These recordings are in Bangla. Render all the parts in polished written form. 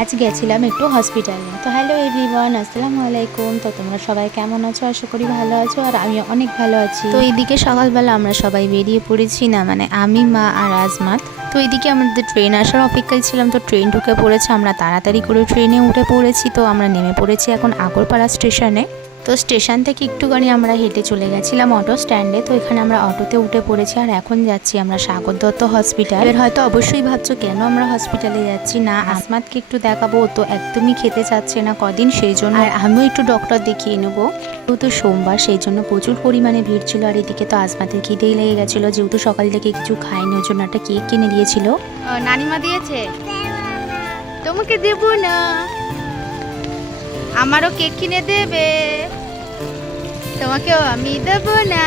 আজ গেছিলাম একটু হসপিটালে। তো হ্যালো এভরিওয়ান, আসসালামু আলাইকুম। তো তোমরা সবাই কেমন আছো? আশা করি ভালো আছো, আর আমি অনেক ভালো আছি। তো এইদিকে সকালবেলা আমরা সবাই বেরিয়ে পড়েছি, না মানে আমি, মা আর আজমাত। তো এইদিকে আমাদের ট্রেন আসার অপেক্ষায় ছিলাম, তো ট্রেন ঢুকে পড়েছে, আমরা তাড়াতাড়ি করে ট্রেনে উঠে পড়েছি। তো আমরা নেমে পড়েছি এখন আগরপাড়া স্টেশনে। তো স্টেশন থেকে একটুখানি আমরা হেঁটে চলে গেছিলাম অটো স্ট্যান্ডে। তো এখানে আমরা অটোতে উঠে পড়েছি, আর এখন যাচ্ছি আমরা সাগর দত্ত হসপিটাল। এর হয়তো অবশ্যই ভাবছো কেন আমরা হসপিটালে যাচ্ছি। না, আসমাতকে একটু দেখাবো, ও তো একদমই খেতে চাচ্ছে না কদিন, সেই জন্য। আর আমিও একটু ডক্টর দেখিয়ে নেবো। যেহেতু সোমবার, সেই জন্য প্রচুর পরিমাণে ভিড় ছিল। আর এদিকে তো আসমাতের খিদেই লেগে গেছিলো, যেহেতু সকাল থেকে কিছু খাইনি, ওর জন্য একটা কেক কিনে দিয়েছিল। নানিমা দিয়েছে, তোমাকে দেবো না, আমারও কেক কিনে দেবে, তোমাকেও আমি দেবো না।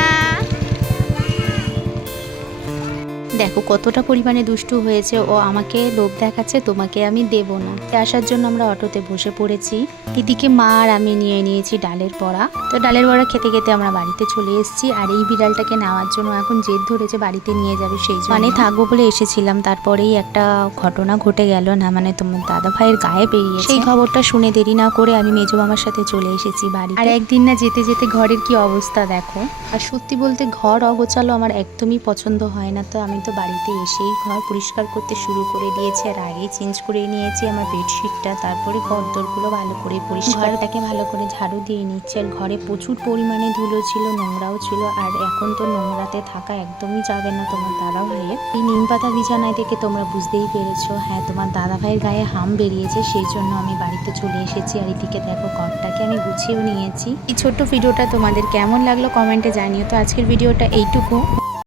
দেখো কতটা পরিমাণে দুষ্টু হয়েছে, ও আমাকে লোভ দেখাচ্ছে, তোমাকে আমি দেব না। আসার জন্য আমরা অটোতে বসে পড়েছি। এদিকে মা আর আমি নিয়ে নিয়েছি ডালের বড়া। তো ডালের বড়া খেতে খেতে আমরা বাড়িতে চলে এসেছি। আর এই বিড়ালটাকে নেওয়ার জন্য এখন জেদ ধরেছে, বাড়িতে নিয়ে যাবে, সেই জন্য মানে থাকবো বলে এসেছিলাম। তারপরেই একটা ঘটনা ঘটে গেল, না মানে তোমার দাদা ভাইয়ের গায়ে বেরিয়েছে। সেই খবরটা শুনে দেরি না করে আমি মেজো মামার সাথে চলে এসেছি বাড়ি। আর একদিন না যেতে যেতে ঘরের কি অবস্থা দেখো। আর সত্যি বলতে ঘর অগোছালো আমার একদমই পছন্দ হয় না। তো আমি তো বাড়িতে এসেই ঘর পরিষ্কার করতে শুরু করে দিয়েছি, আর আগেই চেঞ্জ করে নিয়েছি আমার বেডশিটটা। তারপরে ঘরদোরগুলো ভালো করে পরিষ্কারটাকে ভালো করে ঝাড়ু দিয়ে নিচ্ছি। আর ঘরে প্রচুর পরিমাণে ধুলো ছিল, নোংরাও ছিল। আর এখন তো নোংরাতে থাকা একদমই যাবে না তোমার দাদা ভাইয়ের। এই নিম পাতা বিছানায় থেকে তোমরা বুঝতেই পেরেছো, হ্যাঁ তোমার দাদা ভাইয়ের গায়ে হাম বেরিয়েছে, সেই জন্য আমি বাড়িতে চলে এসেছি। আর এদিকে দেখো ঘরটাকে আমি গুছিয়েও নিয়েছি। এই ছোট্ট ভিডিওটা তোমাদের কেমন লাগলো কমেন্টে জানিও। তো আজকের ভিডিওটা এইটুকু।